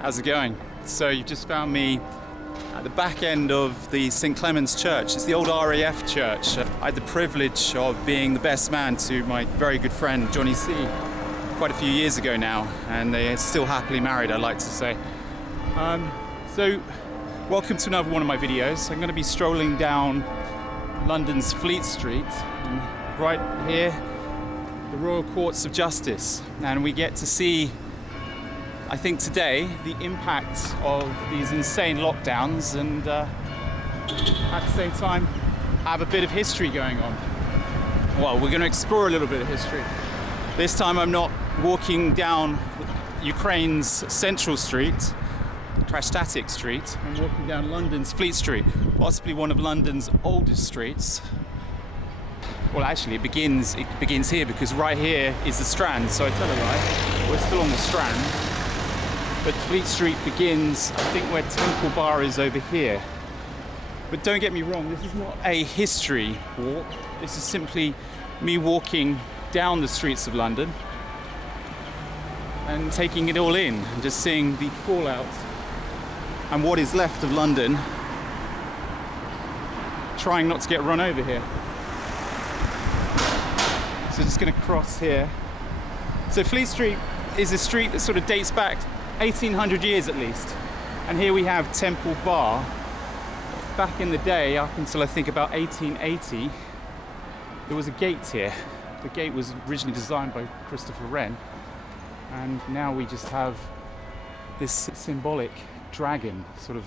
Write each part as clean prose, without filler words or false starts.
How's it going? So you've just found me at the back end of the St Clement's Church. It's the old RAF church. I had the privilege of being the best man to my very good friend Johnny C quite a few years ago now, and they are still happily married, I'd like to say. So welcome to another one of my videos. I'm going to be strolling down London's Fleet Street, and right here the Royal Courts of Justice, and we get to see, I think today, the impact of these insane lockdowns and at the same time have a bit of history going on. Well, we're going to explore a little bit of history. This time I'm not walking down Ukraine's Central Street, Krashtatik Street. I'm walking down London's Fleet Street, possibly one of London's oldest streets. Well, actually it begins here, because right here is the Strand, so I tell a lie, we're still on the Strand. But Fleet Street begins, I think, where Temple Bar is over here. But don't get me wrong, this is not a history walk. This is simply me walking down the streets of London and taking it all in, and just seeing the fallout and what is left of London, trying not to get run over here. So just going to cross here. So Fleet Street is a street that sort of dates back 1800 years at least, and here we have Temple Bar. Back in the day, up until I think about 1880, there was a gate here. The gate was originally designed by Christopher Wren, and now we just have this symbolic dragon sort of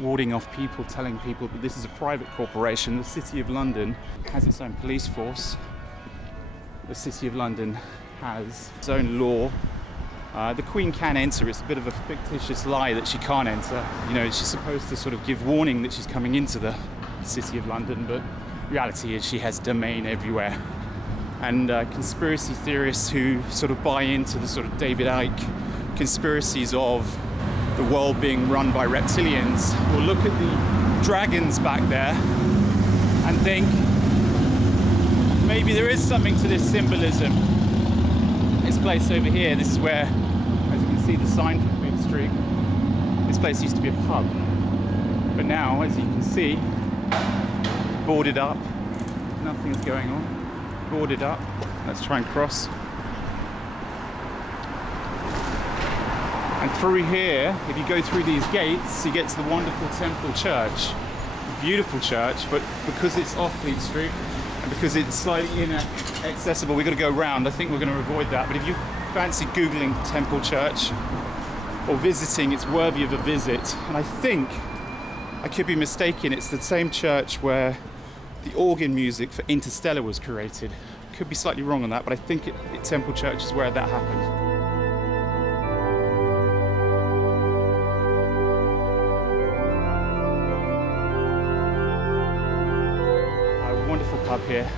warding off people, telling people that this is a private corporation. The City of London has its own police force. The City of London has its own law. The Queen can enter. It's a bit of a fictitious lie that she can't enter. You know, she's supposed to sort of give warning that she's coming into the City of London, but reality is she has domain everywhere. And conspiracy theorists who sort of buy into the sort of David Icke conspiracies of the world being run by reptilians will look at the dragons back there and think maybe there is something to this symbolism. This place over here, this is where, as you can see the sign for Fleet Street, this place used to be a pub, but now, as you can see, boarded up, nothing's going on, boarded up. Let's try and cross. And through here, if you go through these gates, you get to the wonderful Temple Church. Beautiful church, but because it's off Fleet Street, and because it's slightly inaccessible, we've got to go round. I think we're going to avoid that. But if you fancy Googling Temple Church or visiting, it's worthy of a visit. And I think, I could be mistaken, it's the same church where the organ music for Interstellar was created. Could be slightly wrong on that, but I think Temple Church is where that happened. Up here,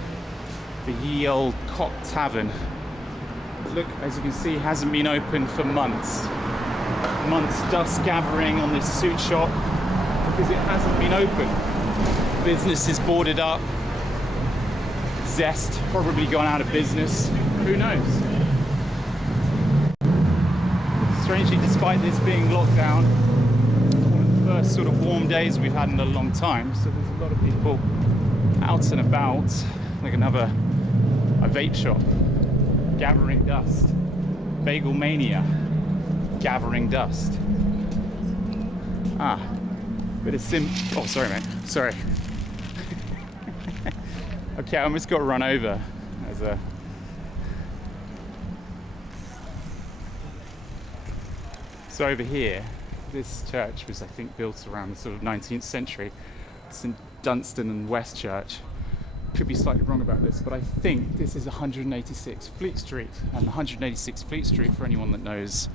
the ye old Cock Tavern. Look, as you can see, hasn't been open for months. Dust gathering on this suit shop because it hasn't been open. Business is boarded up. Zest probably gone out of business. Who knows? Strangely, despite this being locked down, it's one of the first sort of warm days we've had in a long time. So there's a lot of people out and about, like a vape shop, gathering dust. Bagel mania, gathering dust. Bit of oh, sorry mate, sorry. Okay, I almost got run over as a... So over here, this church was, I think, built around the sort of 19th century. St Dunstan and West Church. Could be slightly wrong about this, but I think this is 186 Fleet Street, and 186 Fleet Street, for anyone that knows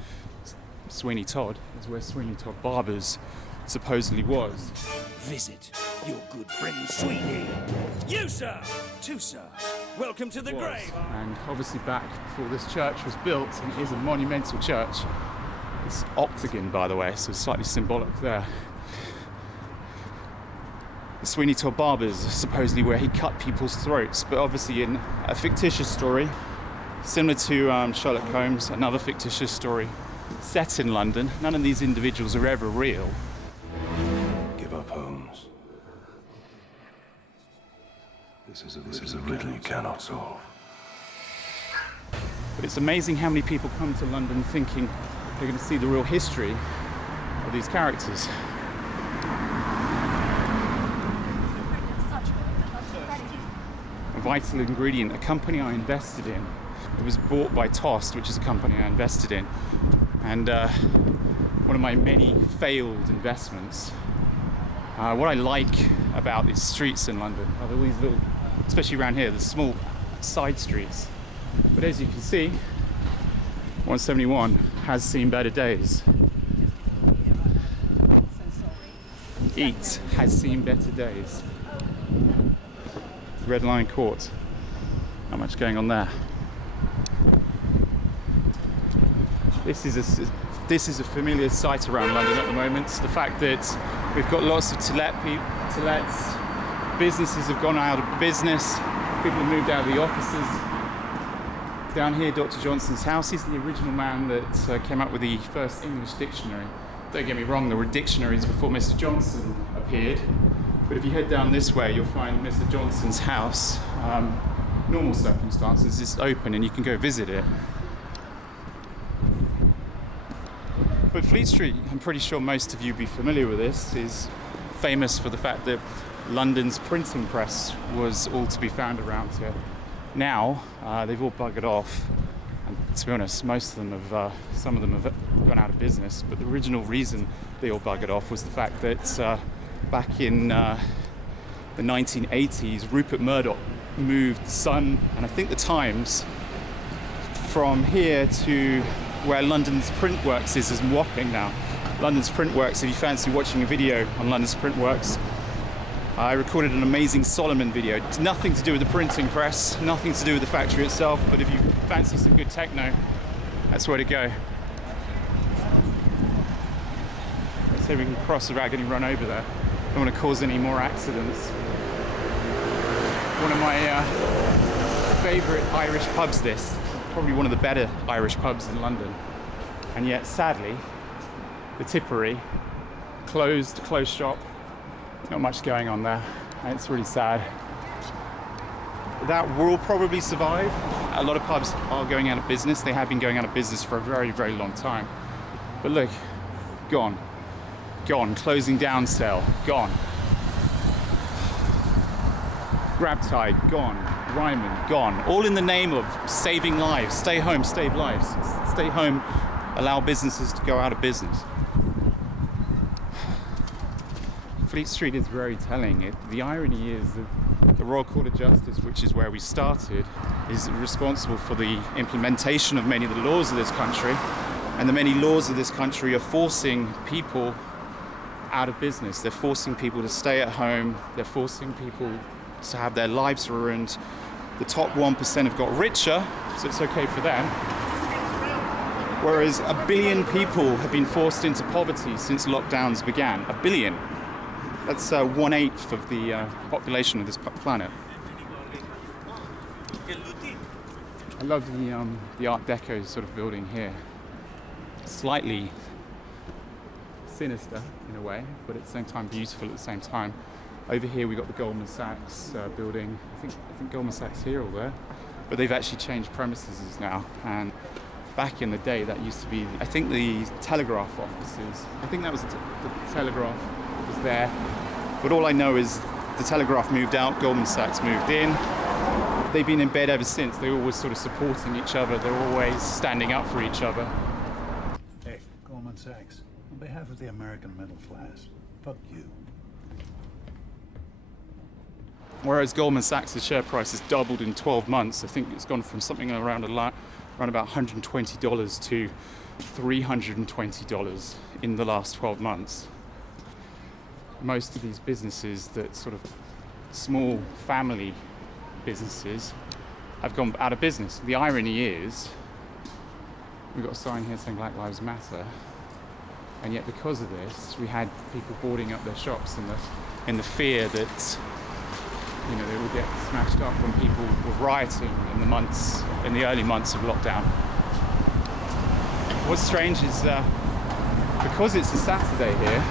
Sweeney Todd, is where Sweeney Todd Barbers supposedly was. Visit your good friend Sweeney. You, sir! Too, sir. Welcome to the grave. And obviously back before this church was built, and it is a monumental church. It's octagon, by the way, so it's slightly symbolic there. The Sweeney Todd Barbers, supposedly where he cut people's throats, but obviously in a fictitious story, similar to Sherlock Holmes, another fictitious story, set in London. None of these individuals are ever real. Give up, Holmes. This is a riddle you cannot solve. But it's amazing how many people come to London thinking they're going to see the real history of these characters. A vital ingredient, a company I invested in. It was bought by Tost, which is a company I invested in. And one of my many failed investments. What I like about these streets in London are all these little, especially around here, the small side streets. But as you can see, 171 has seen better days. Eat has seen better days. Red Lion Court. Not much going on there. This is a familiar sight around London at the moment. The fact that we've got lots of to-lets, businesses have gone out of business, people have moved out of the offices. Down here, Dr. Johnson's house. He's the original man that came up with the first English dictionary. Don't get me wrong, there were dictionaries before Mr. Johnson appeared. But if you head down this way, you'll find Mr. Johnson's house. Normal circumstances, it's open and you can go visit it. But Fleet Street, I'm pretty sure most of you will be familiar with this, is famous for the fact that London's printing press was all to be found around here. Now, they've all buggered off. And to be honest, most of them have, some of them have gone out of business. But the original reason they all buggered off was the fact that back in the 1980s, Rupert Murdoch moved the Sun and I think the Times from here to where London's Printworks is in Wapping now. London's Printworks, if you fancy watching a video on London's Printworks, I recorded an amazing Solomon video. It's nothing to do with the printing press, nothing to do with the factory itself, but if you fancy some good techno, that's where to go. Let's see if we can cross the Raggedy Run over there. Don't want to cause any more accidents. One of my favourite Irish pubs, this. Probably one of the better Irish pubs in London. And yet, sadly, the Tipperary, closed shop. Not much going on there, and it's really sad. That will probably survive. A lot of pubs are going out of business. They have been going out of business for a very, very long time. But look, gone. Gone. Closing down sale, gone. Grab Tide, gone. Ryman, gone. All in the name of saving lives. Stay home, save lives. Stay home, allow businesses to go out of business. Fleet Street is very telling. The irony is that the Royal Court of Justice, which is where we started, is responsible for the implementation of many of the laws of this country, and the many laws of this country are forcing people out of business. They're forcing people to stay at home. They're forcing people to have their lives ruined. The top 1% have got richer, so it's okay for them. Whereas 1 billion people have been forced into poverty since lockdowns began. 1 billion. That's 1/8 of the population of this planet. I love the Art Deco sort of building here. Slightly sinister in a way, but at the same time beautiful at the same time. Over here we got the Goldman Sachs building. I think Goldman Sachs here or there, but they've actually changed premises now. And back in the day, that used to be, I think, the telegraph offices. I think that was the telegraph was there. But all I know is the telegraph moved out, Goldman Sachs moved in. They've been in bed ever since. They're always sort of supporting each other. They're always standing up for each other. Hey, Goldman Sachs, on behalf of the American middle class, fuck you. Whereas Goldman Sachs' share price has doubled in 12 months. I think it's gone from something around about $120 to $320 in the last 12 months. Most of these businesses, that sort of small family businesses, have gone out of business. The irony is, we've got a sign here saying Black Lives Matter, and yet because of this, we had people boarding up their shops in the fear that, you know, they would get smashed up when people were rioting in the early months of lockdown. What's strange is because it's a Saturday here,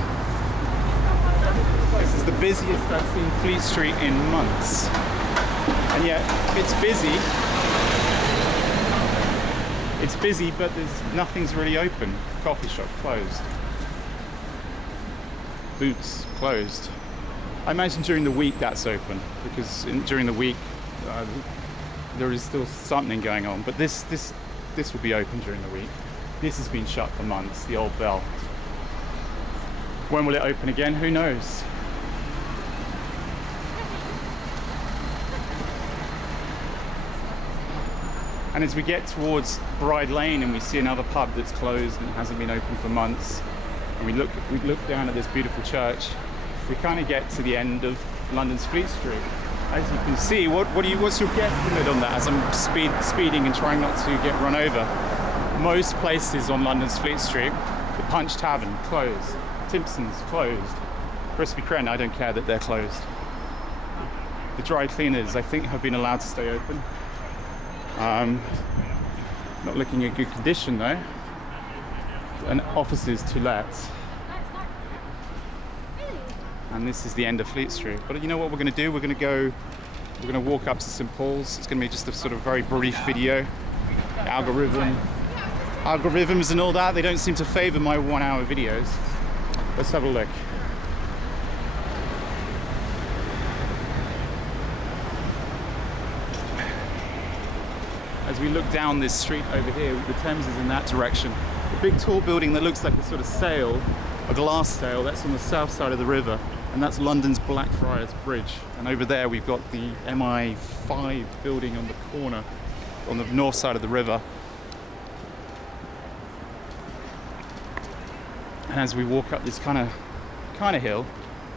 this is the busiest I've seen Fleet Street in months. And yet it's busy. It's busy, but nothing's really open. Coffee shop closed. Boots closed. I imagine during the week that's open, because during the week there is still something going on. But this will be open during the week. This has been shut for months, the old bell. When will it open again? Who knows? And as we get towards Bride Lane and we see another pub that's closed and hasn't been open for months, and we look down at this beautiful church, we kind of get to the end of London's Fleet Street. As you can see, what's your guesstimate on that? As I'm speeding and trying not to get run over. Most places on London's Fleet Street, the Punch Tavern closed, Timpson's closed, Crispy Kren, I don't care that they're closed. The dry cleaners, I think, have been allowed to stay open. Not looking in good condition though. And offices to let. And this is the end of Fleet Street. But you know what we're going to do? We're going to walk up to St Pauls. It's going to be just a sort of very brief video. Algorithms and all that, they don't seem to favor my 1 hour videos. Let's have a look. As we look down this street over here, the Thames is in that direction. The big tall building that looks like a sort of sail, a glass sail, that's on the south side of the river, and that's London's Blackfriars Bridge. And over there we've got the MI5 building on the corner, on the north side of the river. And as we walk up this kind of hill,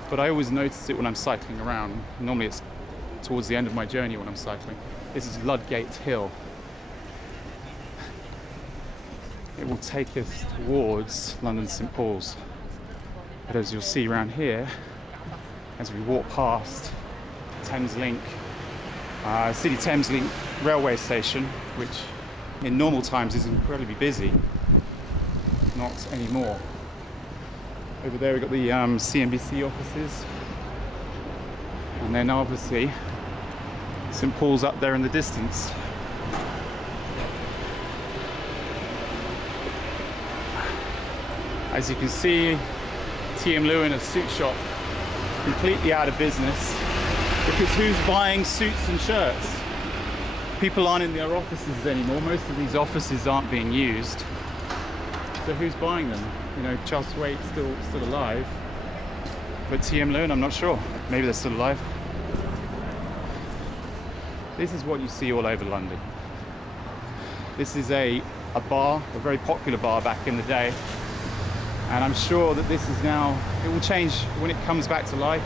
but I always notice it when I'm cycling around. Normally it's towards the end of my journey when I'm cycling. This is Ludgate Hill. It will take us towards London St Pauls. But as you'll see around here, as we walk past Thames Link, City Thames Link railway station, which in normal times is incredibly busy, not anymore. Over there we've got the CNBC offices, and then obviously St Paul's up there in the distance. As you can see, TM Lewin, a suit shop, completely out of business, because who's buying suits and shirts? People aren't in their offices anymore. Most of these offices aren't being used. So who's buying them? You know, Charles Waite's still alive, but TM Lewin, I'm not sure. Maybe they're still alive. This is what you see all over London. This is a bar, a very popular bar back in the day. And I'm sure that this is now, it will change when it comes back to life.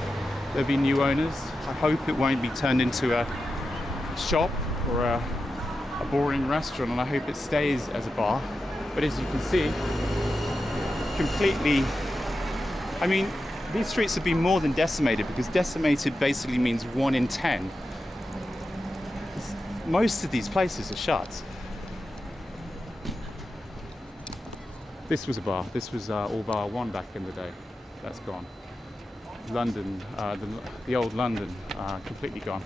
There'll be new owners. I hope it won't be turned into a shop or a boring restaurant, and I hope it stays as a bar. But as you can see, completely, I mean, these streets have been more than decimated, because decimated basically means 1 in 10. Most of these places are shut. This was a bar. This was all bar 1 back in the day. That's gone. London, the old London, completely gone.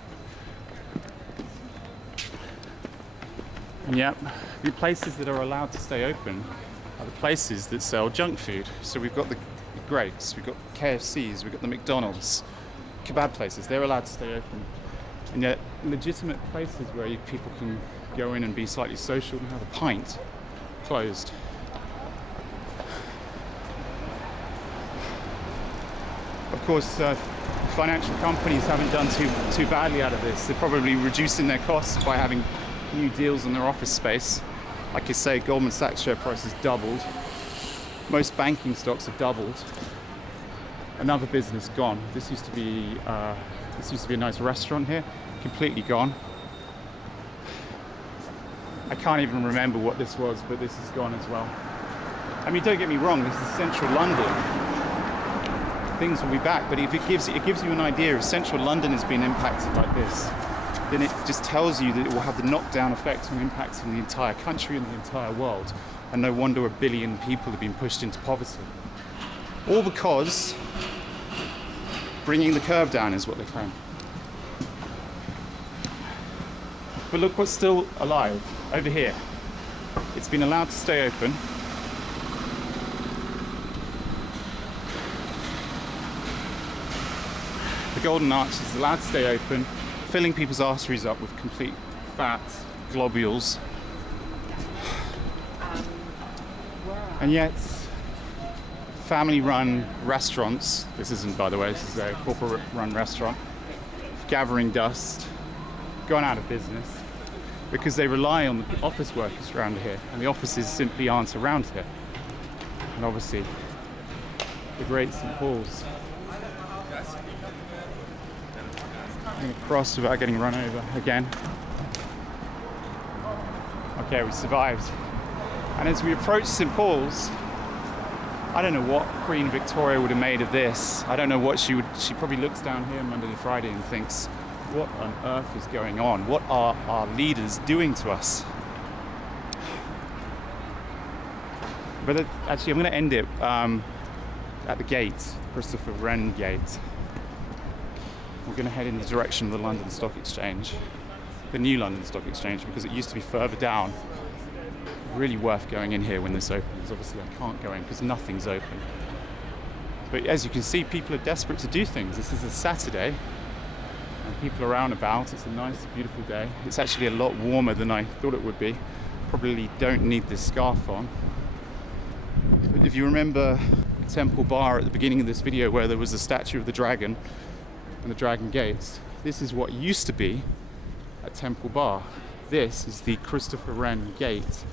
And yep, the places that are allowed to stay open are the places that sell junk food. So we've got the Greggs, we've got KFCs, we've got the McDonald's, kebab places. They're allowed to stay open. And yet, legitimate places where people can go in and be slightly social and have a pint, closed. Of course, financial companies haven't done too badly out of this. They're probably reducing their costs by having new deals on their office space. Like I say, Goldman Sachs share price has doubled. Most banking stocks have doubled. Another business gone. This used to be a nice restaurant here, completely gone. I can't even remember what this was, but this is gone as well. I mean, don't get me wrong, this is central London. Things will be back, but if it gives you an idea if central London has been impacted like this, then it just tells you that it will have the knockdown effect on impacting the entire country and the entire world. And no wonder 1 billion people have been pushed into poverty. All because bringing the curve down is what they claim. But look what's still alive over here. It's been allowed to stay open. The Golden Arch is allowed to stay open, filling people's arteries up with complete fat globules. And yet, family-run restaurants, this isn't, by the way, this is a corporate-run restaurant, gathering dust, gone out of business because they rely on the office workers around here, and the offices simply aren't around here. And obviously, the great St Pauls. I'm across without getting run over again. Okay, we survived. And as we approach St Paul's, I don't know what Queen Victoria would have made of this. I don't know what she probably looks down here Monday to Friday and thinks, what on earth is going on? What are our leaders doing to us? But actually, I'm going to end it at the gate, Christopher Wren Gate. We're going to head in the direction of the London Stock Exchange, the new London Stock Exchange, because it used to be further down. Really worth going in here when this opens. Obviously, I can't go in because nothing's open. But as you can see, people are desperate to do things. This is a Saturday, and people are around about. It's a nice, beautiful day. It's actually a lot warmer than I thought it would be. Probably don't need this scarf on. But if you remember Temple Bar at the beginning of this video, where there was a statue of the dragon and the dragon gates, this is what used to be at Temple Bar. This is the Christopher Wren Gate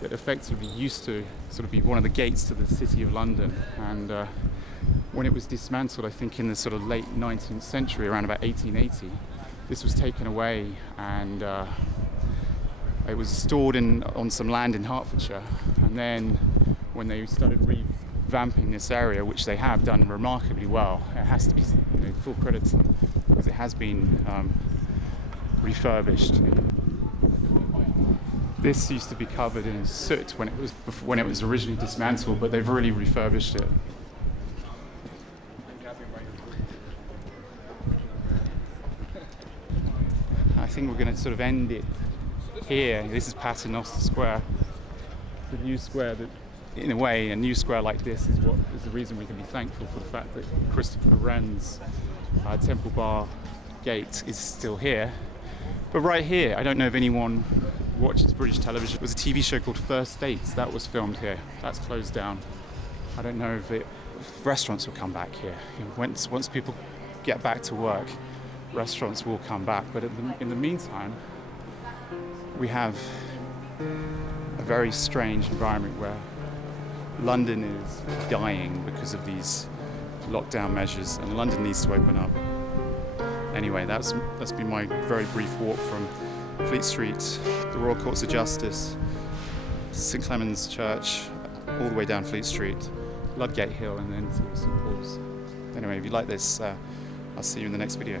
that effectively used to sort of be one of the gates to the City of London. And when it was dismantled, I think in the sort of late 19th century, around about 1880, this was taken away, and it was stored on some land in Hertfordshire. And then when they started revamping this area, which they have done remarkably well, it has to be, you know, full credit to them, because it has been refurbished. This used to be covered in soot when it was originally dismantled, but they've really refurbished it. I think we're going to sort of end it here. This is Paternoster Square, the new square that, in a way, a new square like this is the reason we can be thankful for the fact that Christopher Wren's Temple Bar Gate is still here. But right here, I don't know if anyone watches British television. There was a TV show called First Dates that was filmed here. That's closed down. I don't know if restaurants will come back here. Once people get back to work, restaurants will come back. But in the meantime, we have a very strange environment where London is dying because of these lockdown measures, and London needs to open up. Anyway, that's been my very brief walk from Fleet Street, the Royal Courts of Justice, St Clement's Church, all the way down Fleet Street, Ludgate Hill, and then to St Paul's. Anyway, if you like this, I'll see you in the next video.